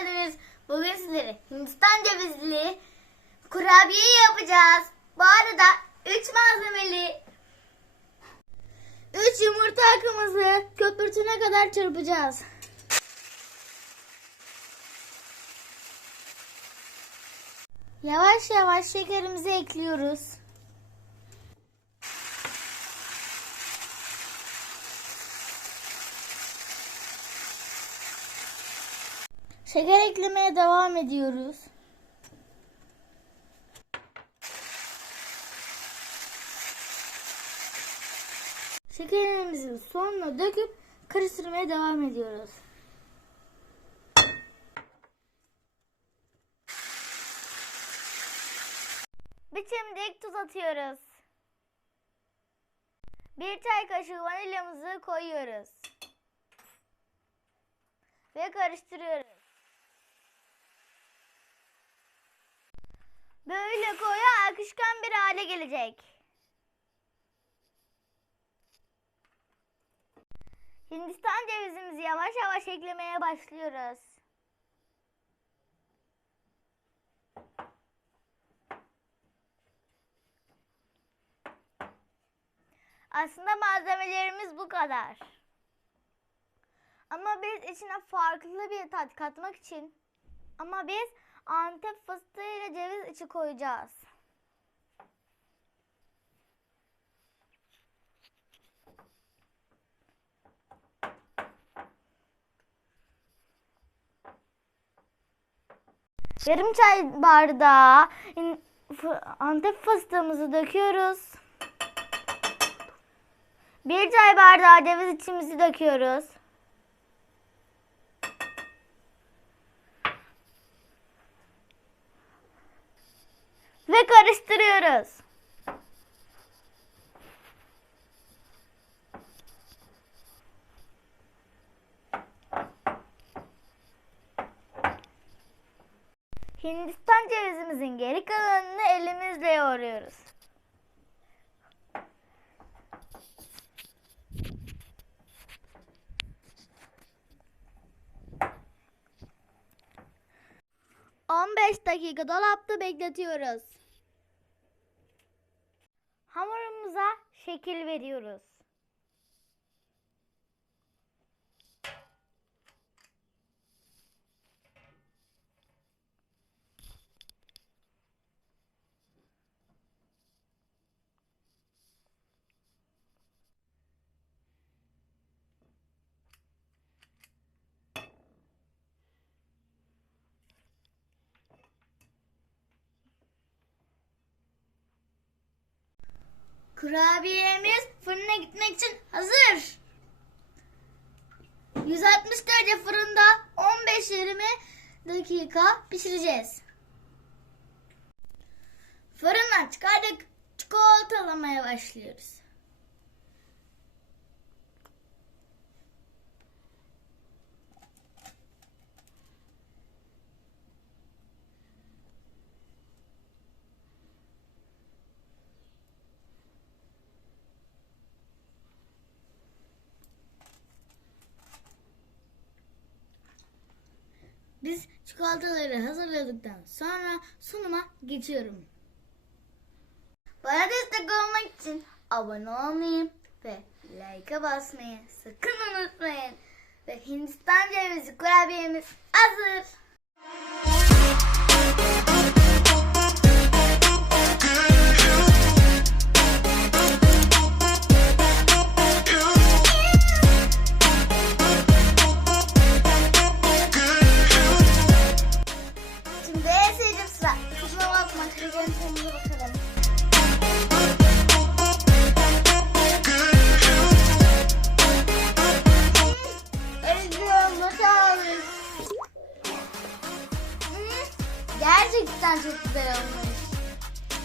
geldiniz. Bugün sizlere Hindistan cevizli kurabiye yapacağız. Bu arada 3 malzemeli 3 yumurta akımızı köpürtüne kadar çırpacağız. Yavaş yavaş şekerimizi ekliyoruz. Şeker eklemeye devam ediyoruz. Şekerimizi sonuna döküp karıştırmaya devam ediyoruz. Bir çimdik tuz atıyoruz. Bir çay kaşığı vanilyamızı koyuyoruz. Ve karıştırıyoruz. Böyle koyu akışkan bir hale gelecek. Hindistan cevizimizi yavaş yavaş eklemeye başlıyoruz. Aslında malzemelerimiz bu kadar. Ama biz içine farklı bir tat katmak için ama biz Antep fıstığı ile ceviz içi koyacağız. Yarım çay bardağı Antep fıstığımızı döküyoruz. Bir çay bardağı ceviz içimizi döküyoruz. Ve karıştırıyoruz. Hindistan cevizimizin geri kalanını elimizle yoğuruyoruz. On beş dakika dolapta bekletiyoruz. şekil veriyor. Kurabiyemiz fırına gitmek için hazır. 160 derece fırında 15-20 dakika pişireceğiz. Fırından çıkardık. Çikolatalamaya başlıyoruz. Biz çikolataları hazırladıktan sonra sunuma geçiyorum. Bana destek olmak için abone olmayı ve like'a basmayı sakın unutmayın. Ve Hindistan cevizi kurabiyemiz hazır.